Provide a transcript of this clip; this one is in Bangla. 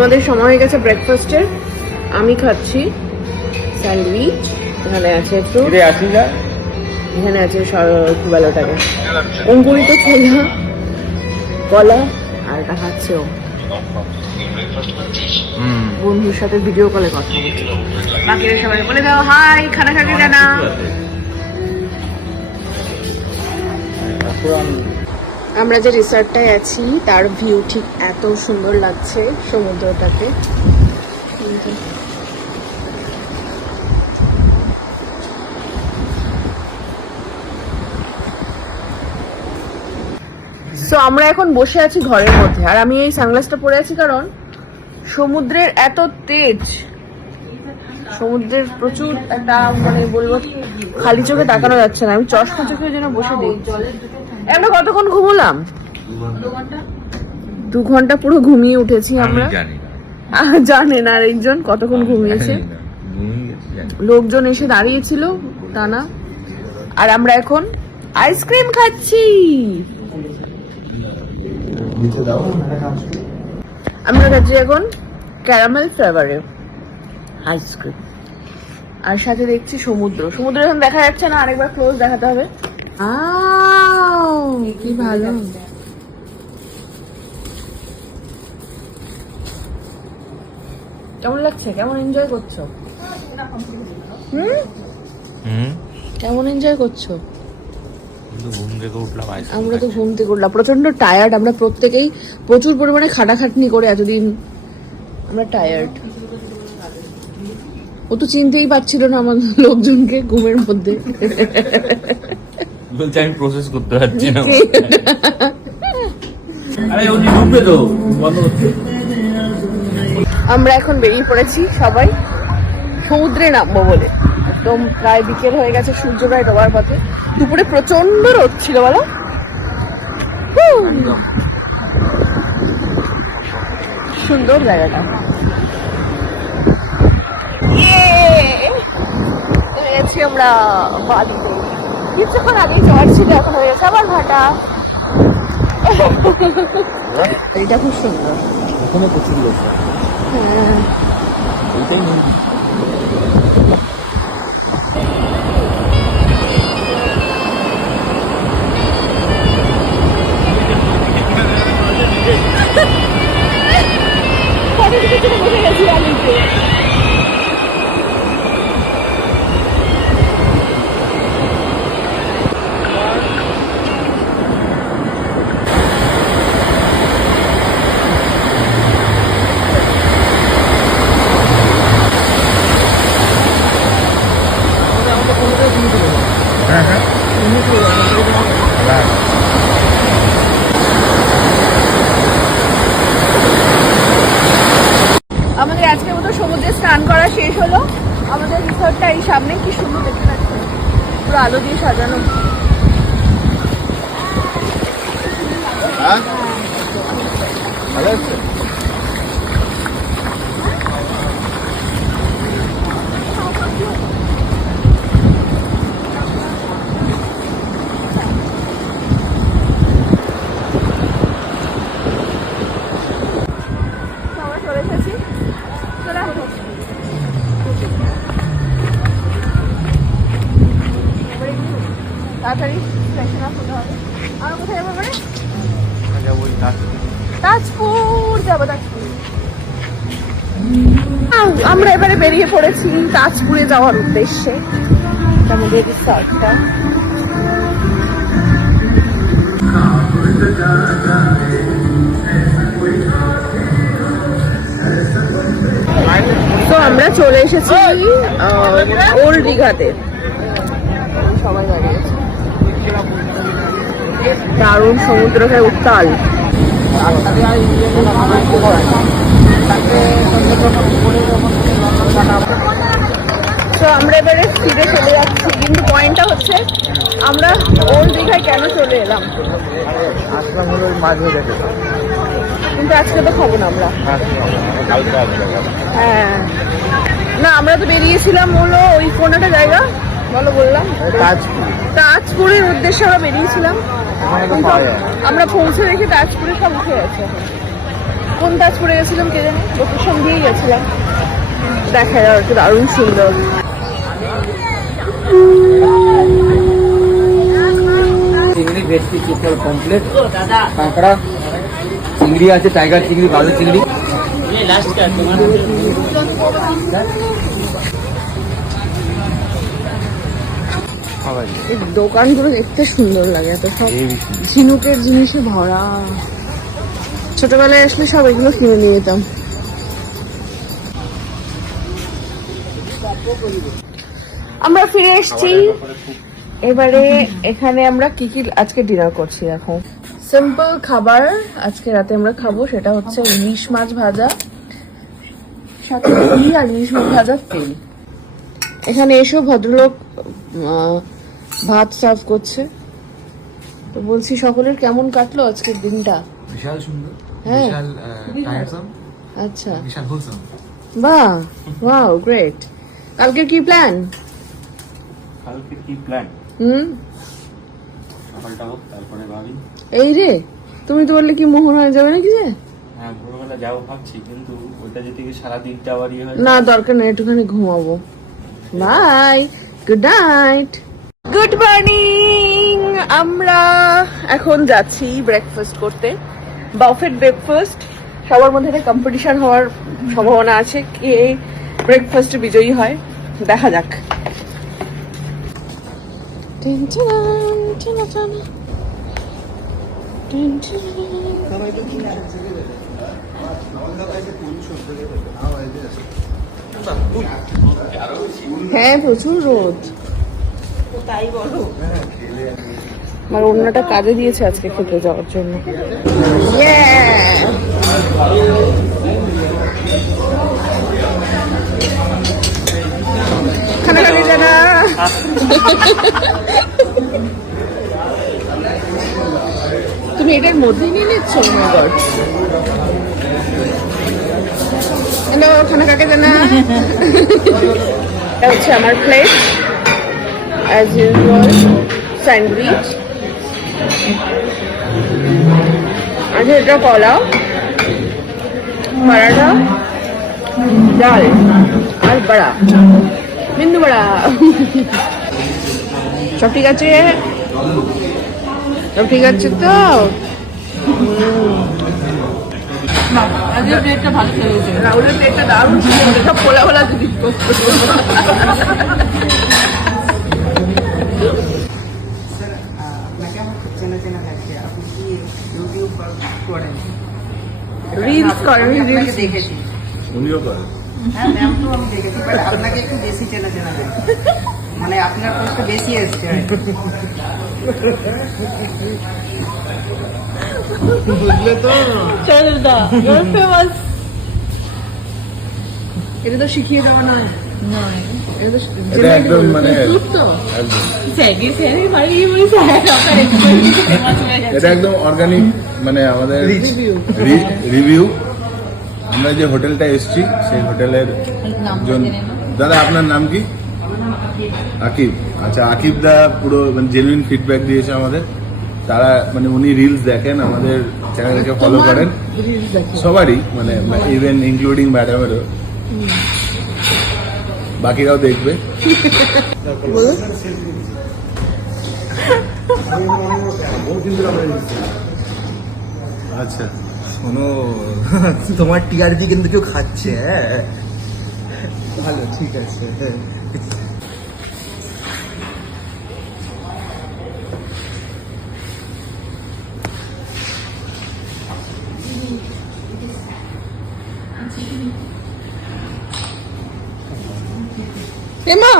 আমাদের সময় হয়ে গেছে ব্রেকফাস্টের। আমি খাচ্ছি স্যান্ডউইচ, এখানে আছে একটু, এখানে আছে 12 টাকা অঙ্কুরিত ছোলা, কলা, আর এটা খাচ্ছে ও বন্ধুর সাথে ভিডিও কলে কথা। বাকিরা সবাই বলে দাও হাই, খানা খাবে জানা। আমরা যে রিসর্টটায় আছি তার ভিউ ঠিক এত সুন্দর লাগছে সমুদ্রটাকে। তো আমরা এখন বসে আছি ঘরের মধ্যে, আর আমি এই সানগ্লাসটা পরে আছি কারণ সমুদ্রের এত তেজ, সমুদ্রের প্রচুর একটা মানে বলবো খালি চোখে তাকানো যাচ্ছে না। আমি চশমা চোখে যেন বসে দিই। আমরা কতক্ষণ ঘুমলাম? 2 ঘন্টা পুরো ঘুমিয়ে উঠেছি আমরা। জানেন আর একজন কতক্ষণ ঘুমিয়েছে, লোকজন এসে দাঁড়িয়েছিল তা না। আর আমরা এখন আইসক্রিম খাচ্ছি। আমরা খাচ্ছি এখন ক্যারামেল ফ্লেভারের আইসক্রিম, আর সাথে দেখছি সমুদ্র। সমুদ্র এখন দেখা যাচ্ছে না, আরেকবার ক্লোজ দেখাতে হবে। কি ভালো, কেমন লাগছে? কেমন এনজয় করছো? কেমন এনজয় করছো? আমরা তো ঘুম থেকে উঠলাম, প্রচন্ড টায়ার্ড। আমরা প্রত্যেকেই প্রচুর পরিমাণে খাটাখাটনি করে এতদিন আমরা টায়ার্ড। ও তো চিনতেই পারছিল না আমাদের লোকজনকে ঘুমের মধ্যে। বলছে আমি প্রসেস করতে পারছি না। আমরা এখন বেরিয়ে পড়েছি সবাই সমুদ্রে নামবো বলে। একদম প্রায় বিকেল হয়ে গেছে, সূর্য প্রায় ডোবার পথে। দুপুরে প্রচন্ড রোদ ছিল বলো। সুন্দর জায়গাটা। গেছি আমরা বালিতে, কিছুক্ষণ আগে ঝড় ছিল, এখন হয়ে গেছে আবার ভাটা। এটা খুব সুন্দর। ওখানে প্রচুর লোক। হ্যাঁ, ওইটাই নেই। বসে গেছি বালিতে। আমাদের আজকের মতো সমুদ্রে স্নান করা শেষ হলো। আমাদের রিসর্টটা এই সামনে, কি সুন্দর দেখতে পাচ্ছি, পুরো আলো দিয়ে সাজানো। তাড়াতাড়ি ফ্রেশন আপ হতে হবে। আর কোথায় যাবো মানে? তাজপুর যাবো। তাজপুর আমরা এবারে বেরিয়ে পড়েছি তাজপুরে যাওয়ার উদ্দেশ্যে। আমাদের রিসর্টটা তো আমরা চলে এসেছি ওল্ড দীঘাতে। সবাই দাঁড়িয়েছে, দারুণ সমুদ্রকে উত্তাল। তো আমরা এবারে ফিরে চলে যাচ্ছি, কিন্তু পয়েন্টটা হচ্ছে আমরা ওল্ড দীঘায় কেন চলে এলাম। আসলাম হলো মাঝে দেখে, কিন্তু আজকে তো খাবো না আমরা। হ্যাঁ না, আমরা তো বেরিয়েছিলাম হলো ওই কোনটা জায়গা বলো, বললাম তাজপুরের উদ্দেশ্যে আমরা বেরিয়েছিলাম। আমরা পৌঁছে দেখি তাজপুরে সব উঠে গেছে। কোন তাজ পরে গেছিলাম কে জানি, লোকেশন দিয়েই গেছিলাম। দেখা যাও একটু দারুণ সুন্দর। চিংড়ি ভেটকি চিকেন কমপ্লিট, কাঁকড়া চিংড়ি আছে, টাইগার চিংড়ি, ভালো চিংড়ি। এই দোকানগুলো দেখতে সুন্দর লাগে, এত সব ঝিনুকের জিনিসে ভরা। ছোটবেলায় আসলে সব এগুলো কিনে নিয়ে যেতাম। আমরা ফিরে এসেছি। এবারে এখানে আমরা কি কি আজকে ডিনার করছি দেখো। সিম্পল খাবার আজকে রাতে আমরা খাবো, সেটা হচ্ছে ইলিশ মাছ ভাজা, সাথে ঘি আর ইলিশ মাছ ভাজা তেল। এখানে এসো ভদ্রলোক ভাত সার্ভ করছে। তো বলছি সকলের কেমন কাটলো আজকের দিনটা? বিশাল সুন্দর, হ্যাঁ। বিশাল টায়ারসাম, আচ্ছা, বিশাল হোলসাম। বাহ, ওয়াও, গ্রেট। কালকের কি প্ল্যান? কালকে কি প্ল্যান? সকালটা হোক, তারপরে ভাবি। এই রে, তুমি তো বললে কি মোহন হয়ে যাবে নাকি? যে হ্যাঁ, ভোরবেলা যাবো ভাবছি, কিন্তু ওইটা যদি সারা দিনটা আবার ইয়ে হয়। না, দরকার নেই, একটুখানি ঘুমাবো। Bye, good night, good morning. আমরা এখন যাচ্ছি ব্রেকফাস্ট করতে, বাফেট ব্রেকফাস্ট। সবার মধ্যে একটা কম্পিটিশন হওয়ার সম্ভাবনা আছে, কে ব্রেকফাস্টে বিজয়ী হয়, দেখা যাক। হ্যাঁ, প্রচুর রোদ, তাই বলো। আমার অন্যটা কাজে দিয়েছে আজকে খেতে যাওয়ার জন্য। খানা খাবি জানা? তুমি এটার মধ্যেই নিয়ে নিচ্ছ? হ্যালো, খানা কাকে জানা? এটা হচ্ছে আমার প্লেট, অ্যাজ ইউজুয়াল স্যান্ডউইচ, আচ্ছা এটা পোলাও, পরাঠা, ডাল আর বড়া, বিন্দু বড়া। সব ঠিক আছে? সব ঠিক আছে তো? রাহুলের প্লেটটা দারুণ ছিল, সব খোলা খোলা জিনিস। রিলস করেন? রিলস দেখেছি, উনিও করে। হ্যাঁ ম্যাম, তো আমি দেখেছি, বাট আপনাকে একটু বেশি চেনা চেনা লাগে, মানে আপনার পোস্ট বেশি এসছে। বুঝলে তো? এটা তো শিখিয়ে দেওয়া নয়, এটা একদম মানে এটা একদম অর্গানিক, মানে আমাদের রিভিউ। আমরা যে হোটেলটা এসেছি সেই হোটেলের একজন দাদা, আপনার নাম কি? আকিব। আচ্ছা, আকিব দা পুরো মানে জেনুইন ফিডব্যাক দিয়েছে আমাদের। তারা মানে উনি রিলস দেখেন, আমাদের চ্যানেলকে ফলো করেন, সবারই, মানে ইভেন ইনক্লুডিং ম্যাডামেরও। বাকিরাও দেখবে। আচ্ছা, শোনো, তোমার টিআরপি কিন্তু কেউ খাচ্ছে। হ্যাঁ, ভালো, ঠিক আছে। এমা